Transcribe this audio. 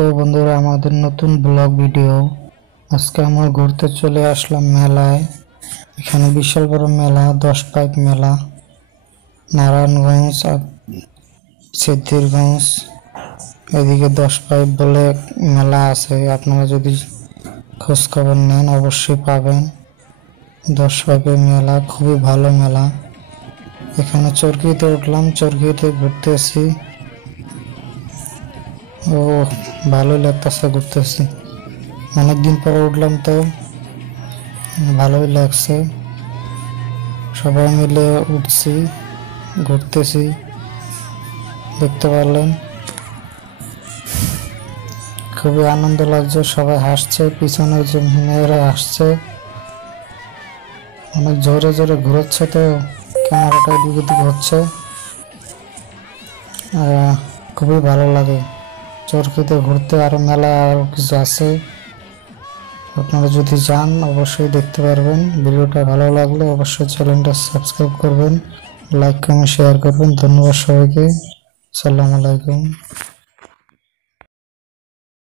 তো বন্ধুরা, আমাদের নতুন ব্লগ ভিডিও। আজকে আমরা ঘুরতে চলে আসলাম মেলায়। এখানে বিশাল বড় মেলা, 10 পাইক মেলা, নারায়ণগঞ্জ আর সিদ্ধিরগঞ্জ। এদিকে 10 পাইক বলে মেলা আছে, আপনারা যদি খোঁজ খবর নেন অবশ্যই পাবেন। 10 পাইকের মেলা খুবই ভালো মেলা। এখানে চরকিতে উঠলাম, চরকিতে ঘুরতেছি। ও ভালোই লাগতেছে, ঘুরতেছি। অনেকদিন পরে উঠলাম তো ভালোই লাগছে। সবাই মিলে উঠছি, ঘুরতেছি, দেখতে পারলেন। খুবই আনন্দ লাগছে, সবাই হাসছে, পিছনে যে মেয়েরা হাসছে। অনেক জোরে জোরে ঘুরছে তো ক্যামেরাটা এদিকে দিকে হচ্ছে। খুবই ভালো লাগে চরকিতে ঘুরতে। আরো মেলা আরো কিছু আছে, আপনারা যদি যান অবশ্যই দেখতে পারবেন। ভিডিওটা ভালো লাগলে অবশ্যই চ্যানেলটা সাবস্ক্রাইব করবেন, লাইক কমেন্ট শেয়ার করবেন। ধন্যবাদ সবাইকে। আসসালামু আলাইকুম।